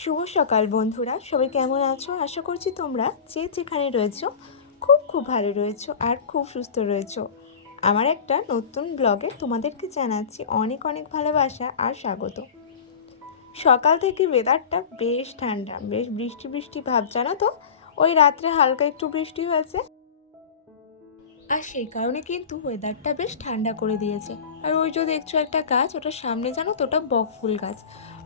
শুভ সকাল বন্ধুরা, সবাই কেমন আছো? আশা করছি তোমরা যে যেখানে রয়েছো খুব ভালো রয়েছো আর খুব সুস্থ রয়েছো। আমার একটা নতুন ব্লগে তোমাদেরকে জানাচ্ছি অনেক অনেক ভালোবাসা আর স্বাগত। সকাল থেকে ওয়েদারটা বেশ ঠান্ডা, বেশ বৃষ্টি বৃষ্টি ভাব, জানো তো। ওই রাত্রে হালকা একটু বৃষ্টি হয়েছে, আর সেই কারণে কিন্তু ওয়েদারটা বেশ ঠান্ডা করে দিয়েছে। আর ওই যে দেখছো একটা গাছ, ওটার সামনে জানো তো ওটা বকফুল গাছ।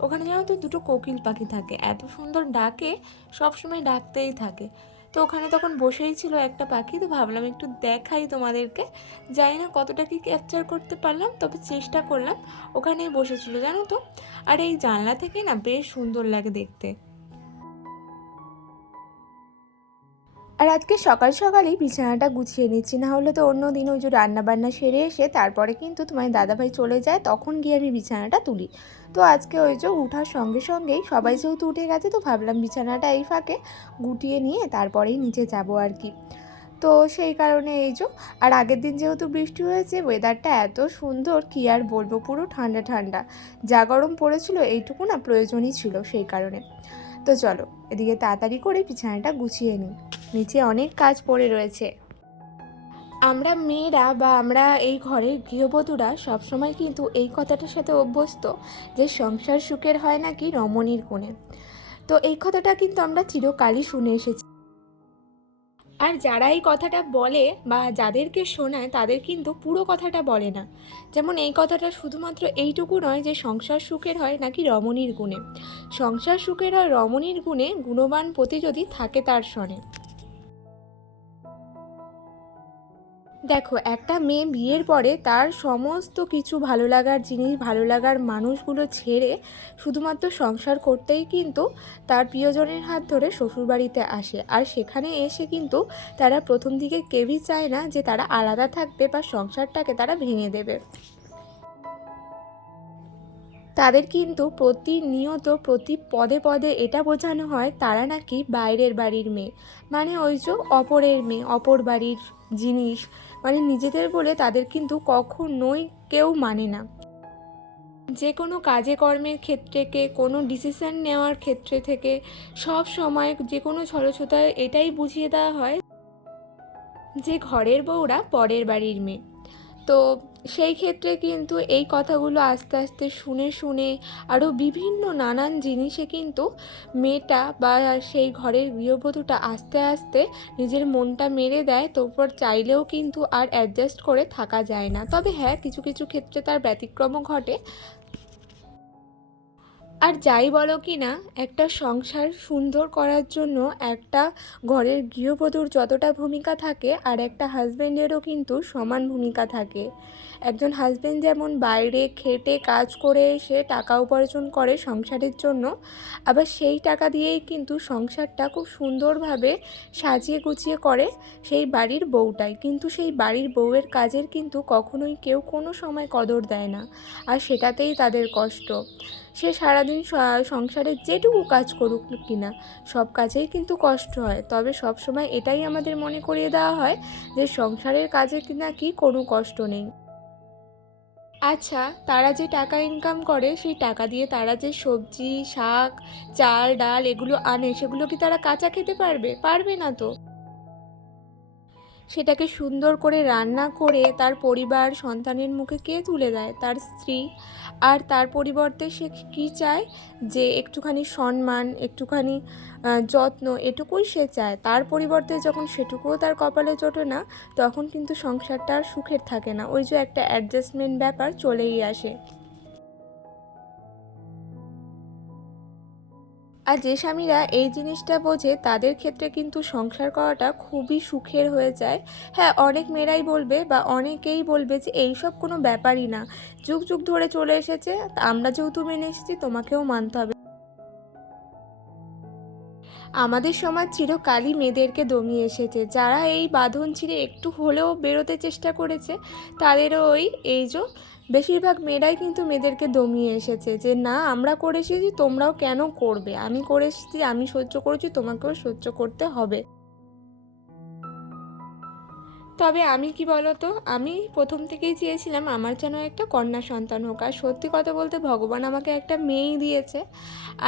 ওখানে জানো তো দুটো কোকিল পাখি থাকে, এত সুন্দর ডাকে, সবসময় ডাকতেই থাকে। তো ওখানে তখন বসেই ছিল একটা পাখি, তো ভাবলাম একটু দেখাই তোমাদেরকে। জানি না কতটা কি ক্যাপচার করতে পারলাম, তবে চেষ্টা করলাম। ওখানেই বসেছিল জানো তো। আর এই জানলা থেকে না বেশ সুন্দর লাগে দেখতে। আর আজকে সকাল সকালেই বিছানাটা গুছিয়ে নিচ্ছি, না হলে তো অন্য দিন ওই যে রান্নাবান্না সেরে এসে তারপরে কিন্তু তোমার দাদাভাই চলে যায়, তখন গিয়ে আমি বিছানাটা তুলি। তো আজকে ওই যে উঠার সঙ্গে সঙ্গেই সবাই যেহেতু উঠে গেছে, তো ভাবলাম বিছানাটা এই ফাঁকে গুটিয়ে নিয়ে তারপরেই নিচে যাব আর কি। তো সেই কারণে এই যে, আর আগের দিন যেহেতু বৃষ্টি হয়েছে, ওয়েদারটা এত সুন্দর কি আর বলবো, পুরো ঠান্ডা ঠান্ডা। যা গরম পড়েছিল এইটুকু না প্রয়োজনই ছিল সেই কারণে। তো চলো এদিকে তাড়াতাড়ি করে বিছানাটা গুছিয়ে নিই, নিচে অনেক কাজ পড়ে রয়েছে। আমরা মেয়েরা বা আমরা এই ঘরের গৃহবধূরা সবসময় কিন্তু এই কথাটার সাথে অভ্যস্ত যে সংসার সুখের হয় নাকি রমণীর কোণে। তো এই কথাটা কিন্তু আমরা চিরকালই শুনে এসেছি। আর যারা এই কথাটা বলে বা যাদেরকে শোনায় তাদের কিন্তু পুরো কথাটা বলে না। যেমন এই কথাটা শুধুমাত্র এইটুকু নয় যে সংসার সুখের হয় নাকি রমণীর গুণে। সংসার সুখের হয় রমণীর গুণে, গুণবান পতি যদি থাকে তার সনে। দেখো, একটা মেয়ে বিয়ের পরে তার সমস্ত কিছু ভালো লাগার জিনিস, ভালো লাগার মানুষগুলো ছেড়ে শুধুমাত্র সংসার করতেই কিন্তু তার প্রিয়জনের হাত ধরে শ্বশুরবাড়িতে আসে। আর সেখানে এসে কিন্তু তারা প্রথম দিকে কেউই চায় না যে তারা আলাদা থাকবে বা সংসারটাকে তারা ভেঙে দেবে। তাদের কিন্তু প্রতিনিয়ত প্রতি পদে পদে এটা বোঝানো হয় তারা নাকি বাইরের বাড়ির মেয়ে, মানে ওই যে অপরের মেয়ে, অপর বাড়ির জিনিস, মানে নিজেদের বলে তাদের কিন্তু কখনোই কেউ মানে না। যে কোনো কাজে কর্মের ক্ষেত্রে কে কোনো ডিসিশন নেওয়ার ক্ষেত্রে থেকে সব সময় যে কোনো ছলছতায় এটাই বুঝিয়ে দেওয়া হয় যে ঘরের বউরা পরের বাড়ির মেয়ে। তো সেই ক্ষেত্রে কিন্তু এই কথাগুলো আস্তে আস্তে শুনে শুনে আরও বিভিন্ন নানান জিনিসে কিন্তু মেয়েটা বা সেই ঘরের গৃহবধূটা আস্তে আস্তে নিজের মনটা মেরে দেয়। তারপর চাইলেও কিন্তু আর অ্যাডজাস্ট করে থাকা যায় না। তবে হ্যাঁ, কিছু কিছু ক্ষেত্রে তার ব্যতিক্রমও ঘটে। আর যাই বলো কি না, একটা সংসার সুন্দর করার জন্য একটা ঘরের গৃহবধূর যতটা ভূমিকা থাকে, আর একটা হাজব্যান্ডেরও কিন্তু সমান ভূমিকা থাকে। একজন হাজব্যান্ড যেমন বাইরে খেটে কাজ করে এসে টাকা উপার্জন করে সংসারের জন্য, আবার সেই টাকা দিয়েই কিন্তু সংসারটা খুব সুন্দরভাবে সাজিয়ে গুছিয়ে করে সেই বাড়ির বউটাই। কিন্তু সেই বাড়ির বউয়ের কাজের কিন্তু কখনোই কেউ কোনো সময় কদর দেয় না, আর সেটাতেই তাদের কষ্ট। সে সারাদিন সংসারে যেটুকু কাজ করুক কিনা, সব কাজেই কিন্তু কষ্ট হয়। তবে সব সময় এটাই আমাদের মনে করিয়ে দেওয়া হয় যে সংসারের কাজে নাকি কোনো কষ্ট নেই। আচ্ছা, তারা যে টাকা ইনকাম করে সেই টাকা দিয়ে তারা যে সবজি, শাক, চাল, ডাল এগুলো আনে, সেগুলো কি তারা কাঁচা খেতে পারবে? পারবে না তো। সেটাকে সুন্দর করে রান্না করে তার পরিবার সন্তানের মুখে কে তুলে দেয়? তার স্ত্রী। আর তার পরিবর্তে সে কী চায়? যে একটুখানি সম্মান, একটুখানি যত্ন, এটুকুই সে চায়। তার পরিবর্তে যখন সেটুকুও তার কপালে জোটে না, তখন কিন্তু সংসারটা আর সুখের থাকে না। ওই যে একটা অ্যাডজাস্টমেন্ট ব্যাপার চলেই আসে। আর যে স্বামীরা এই জিনিসটা বোঝে তাদের ক্ষেত্রে কিন্তু সংসার করাটা খুবই সুখের হয়ে যায়। হ্যাঁ, অনেক মেয়েরাই বলবে বা অনেকেই বলবে যে এইসব কোনো ব্যাপারই না, যুগ যুগ ধরে চলে এসেছে, আমরা যেহেতু মেনে এসেছি তোমাকেও মানতে হবে। আমাদের সমাজ চিরকালই মেয়েদেরকে দমিয়ে এসেছে। যারা এই বাঁধন ছিঁড়ে একটু হলেও বেরোতে চেষ্টা করেছে, তাদেরও এই যে বেশিরভাগ মেয়েরাই কিন্তু মেয়েদেরকে দমিয়ে এসেছে যে না, আমরা করে এসেছি, তোমরাও কেন করবে? আমি করে এসেছি, আমি সহ্য করেছি, তোমাকেও সহ্য করতে হবে। তবে আমি কি বলো তো, আমি প্রথম থেকেই চেয়েছিলাম আমার যেন একটা কন্যা সন্তান হোক। আর সত্যি কথা বলতে ভগবান আমাকে একটা মেয়েই দিয়েছে,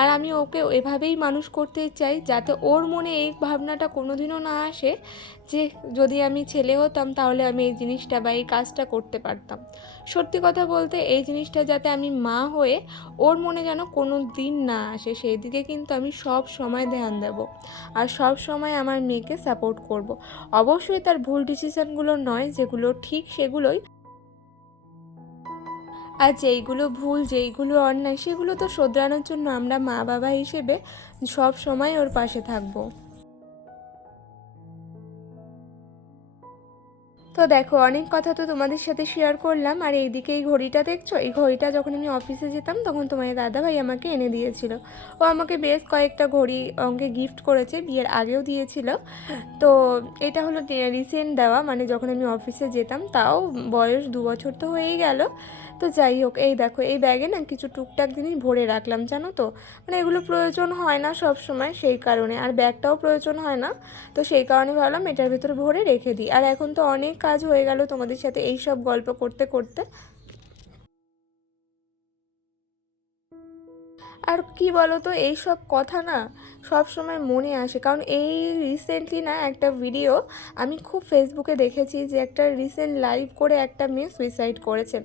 আর আমি ওকে এভাবেই মানুষ করতে চাই যাতে ওর মনে এই ভাবনাটা কোনোদিনও না আসে যে যদি আমি ছেলে হতাম তাহলে আমি এই জিনিসটা বা এই কাজটা করতে পারতাম। সত্যি কথা বলতে এই জিনিসটা যাতে আমি মা হয়ে ওর মনে যেন কোনো দিন না আসে, সেই দিকে কিন্তু আমি সব সময় ধ্যান দেব, আর সব সময় আমার মেয়েকে সাপোর্ট করব। অবশ্যই তার ভুল ডিসিশানগুলো নয়, যেগুলো ঠিক সেগুলোই, আর যেইগুলো ভুল যেইগুলো অন্যায় সেগুলো তো শোধরানোর জন্য আমরা মা বাবা হিসেবে সব সময় ওর পাশে থাকবো। তো দেখো, অনেক কথা তো তোমাদের সাথে শেয়ার করলাম, আর এইদিকে এই ঘড়িটা দেখছো, এই ঘড়িটা যখন আমি অফিসে যেতাম তখন তোমার দাদাভাই আমাকে এনে দিয়েছিল। ও আমাকে বেশ কয়েকটা ঘড়ি আমাকে গিফট করেছে, বিয়ের আগেও দিয়েছিল। তো এটা হলো রিসেন্ট দেওয়া, মানে যখন আমি অফিসে যেতাম, তাও বয়স 2 বছর তো হয়েই গেল। তো যাই হোক, এই দেখো এই ব্যাগে না কিছু টুকটাক জিনিস ভরে রাখলাম, জানো তো, মানে এগুলো প্রয়োজন হয় না সব সময়, সেই কারণে, আর ব্যাগটাও প্রয়োজন হয় না, তো সেই কারণে ভাবলাম এটার ভেতর ভরে রেখে দিই। আর এখন তো অনেক কাজ হয়ে গেল তোমাদের সাথে এই সব গল্প করতে করতে। আর কি বলো তো, এই সব কথা না সব সময় মনে আসে, কারণ এই রিসেন্টলি না একটা ভিডিও আমি খুব ফেসবুকে দেখেছি, যে একটা রিসেন্ট লাইভ করে একটা মেয়ে সুইসাইড করেছে।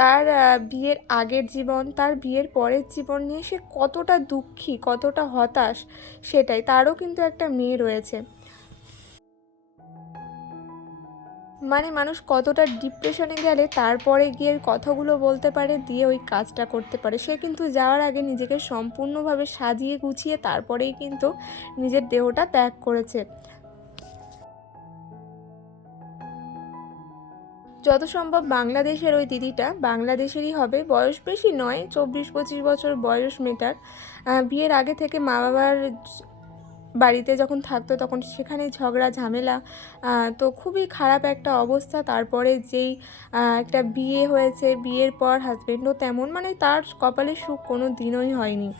তার বিয়ের আগের জীবন, তার বিয়ের পরের জীবন নিয়ে সে কতটা দুঃখী, কতটা হতাশ, সেটাই, তারও কিন্তু একটা মেয়ে রয়েছে। মানে মানুষ কতটা ডিপ্রেশনে গেলে তারপরে গিয়ে ওই কথাগুলো বলতে পারে, দিয়ে ওই কাজটা করতে পারে। সে কিন্তু যাওয়ার আগে নিজেকে সম্পূর্ণভাবে সাজিয়ে গুছিয়ে তারপরেই কিন্তু নিজের দেহটা ত্যাগ করেছে। যত সম্ভব বাংলাদেশের ওই দিদিটা বাংলাদেশেরই হবে, বয়স বেশি নয়, 24-25 বছর বয়স মেয়েটার। বিয়ের আগে থেকে মা বাবার বাড়িতে যখন থাকতো তখন সেখানে ঝগড়া ঝামেলা, তো খুবই খারাপ একটা অবস্থা। তারপরে যেই একটা বিয়ে হয়েছে, বিয়ের পর হাজবেন্ডও তেমন, মানে তার কপালে সুখ কোনো দিনই হয়নি।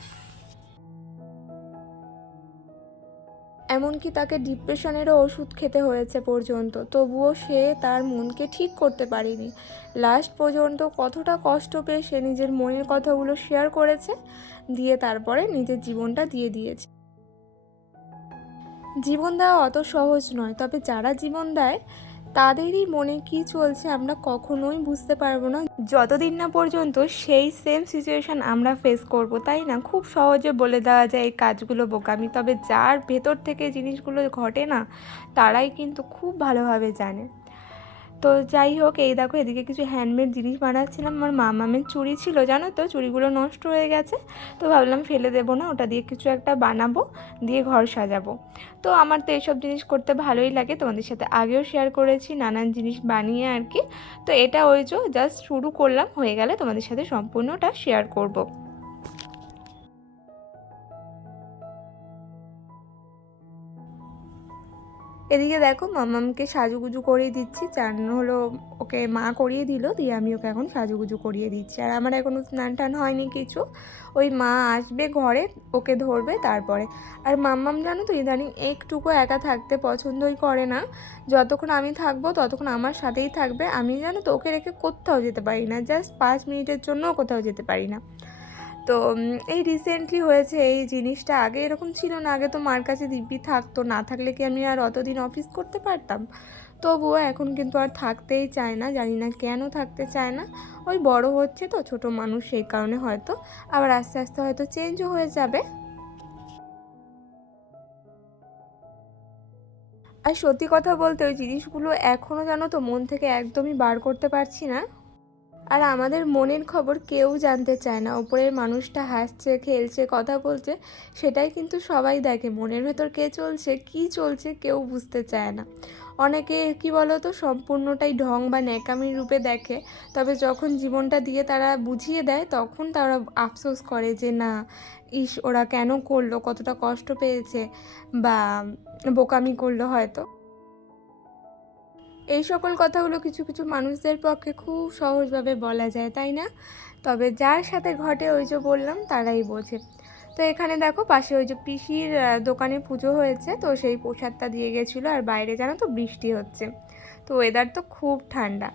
এমনকি তাকে ডিপ্রেশনেরও ওষুধ খেতে হয়েছে পর্যন্ত, তবুও সে তার মনকে ঠিক করতে পারেনি। লাস্ট পর্যন্ত কতটা কষ্ট পেয়ে সে নিজের মনের কথাগুলো শেয়ার করেছে, দিয়ে তারপরে নিজের জীবনটা দিয়ে দিয়েছে। জীবন দেওয়া অত সহজ নয়, তবে যারা জীবন দেয় তাদেরই মনে কি চলছে আমরা কখনোই বুঝতে পারবো না, যতদিন না পর্যন্ত সেই সেম সিচুয়েশান আমরা ফেস করব, তাই না? খুব সহজে বলে দেওয়া যায় এই কাজগুলো বোকামি, তবে যার ভেতর থেকে জিনিসগুলো ঘটে না, তারাই কিন্তু খুব ভালোভাবে জানে। তো যাই হোক, এই দেখো এদিকে কিছু হ্যান্ডমেড জিনিস বানাচ্ছিলাম। আমার মামামের চুড়ি ছিল, জানো তো, চুড়িগুলো নষ্ট হয়ে গেছে, তো ভাবলাম ফেলে দেবো না, ওটা দিয়ে কিছু একটা বানাবো, দিয়ে ঘর সাজাবো। তো আমার তো এইসব জিনিস করতে ভালোই লাগে, তোমাদের সাথে আগেও শেয়ার করেছি নানান জিনিস বানিয়ে আর কি। তো এটা ওই যে জাস্ট শুরু করলাম, হয়ে গেলে তোমাদের সাথে সম্পূর্ণটা শেয়ার করব। এদিকে দেখো মামামকে সাজুগুজু করিয়ে দিচ্ছি, চান হলো ওকে মা করিয়ে দিল, দিয়ে আমি ওকে এখন সাজুগুজু করিয়ে দিচ্ছি। আর আমার এখনও স্নান টান হয়নি কিছু, ওই মা আসবে ঘরে, ওকে ধরবে তারপরে। আর মাম্মাম জানো তো ইদানিং একটুকু একা থাকতে পছন্দই করে না, যতক্ষণ আমি থাকবো ততক্ষণ আমার সাথেই থাকবে। আমি জানো তো ওকে রেখে কোথাও যেতে পারি না, জাস্ট 5 মিনিটের জন্যও কোথাও যেতে পারি না। তো এই রিসেন্টলি হয়েছে এই জিনিসটা, আগে এরকম ছিল না, আগে তো মার কাছে দিব্যি থাকতো, না থাকলে কি আমি আর অতদিন অফিস করতে পারতাম? তবুও এখন কিন্তু আর থাকতেই চায় না, জানি না কেন থাকতে চায় না। ওই বড় হচ্ছে তো, ছোট মানুষ, সেই কারণে হয়তো, আবার আস্তে আস্তে হয়তো চেঞ্জও হয়ে যাবে। আর সত্যি কথা বলতে ওই জিনিসগুলো এখনও জানো তো মন থেকে একদমই বার করতে পারছি না। আর আমাদের মনের খবর কেউ জানতে চায় না, ওপরের মানুষটা হাসছে খেলছে কথা বলছে সেটাই কিন্তু সবাই দেখে, মনের ভেতর কে চলছে কি চলছে কেউ বুঝতে চায় না। অনেকে কি বলো তো সম্পূর্ণটাই ঢং বা ন্যাকামির রূপে দেখে, তবে যখন জীবনটা দিয়ে তারা বুঝিয়ে দেয় তখন তারা আফসোস করে যে না, ইস ওরা কেন করলো, কতটা কষ্ট পেয়েছে, বা বোকামি করলো হয়তো। এই সকল কথাগুলো কিছু কিছু মানুষদের পক্ষে খুব সহজভাবে বলা যায়, তাই না? তবে যার সাথে ঘটে ওই যে বললাম তারাই বোঝে। তো এখানে দেখো পাশে ওই যে পিসির দোকানে পুজো হয়েছে, তো সেই প্রসাদটা দিয়ে গেছিলো, আর বাইরে জানো তো বৃষ্টি হচ্ছে। তো তো ওয়েদার তো খুব ঠান্ডা।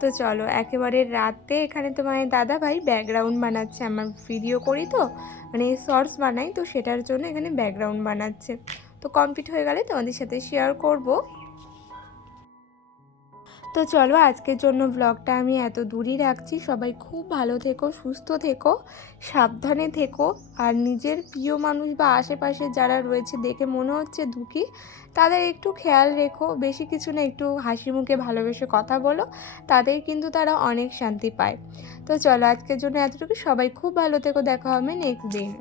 তো চলো একেবারে রাতে এখানে তোমার দাদাভাই ব্যাকগ্রাউন্ড বানাচ্ছে, আমার ভিডিও করি তো মানে শর্টস বানাই, তো সেটার জন্য এখানে ব্যাকগ্রাউন্ড বানাচ্ছে। তো কমপ্লিট হয়ে গেলে তোমাদের সাথে শেয়ার করব। তো চলো আজকের জন্য ব্লগটা আমি এত দূরই রাখছি। সবাই খুব ভালো থেকো, সুস্থ থেকো, সাবধানে থেকো। আর নিজের প্রিয় মানুষ বা আশেপাশে যারা রয়েছে দেখে মনে হচ্ছে দুঃখী, তাদের একটু খেয়াল রেখো। বেশি কিছু না, একটু হাসি মুখে ভালোবেসে কথা বলো, তাদের কিন্তু তারা অনেক শান্তি পায়। তো চলো আজকের জন্য এতটুকু। সবাই খুব ভালো থেকো, দেখা হবে নেক্সট দিন।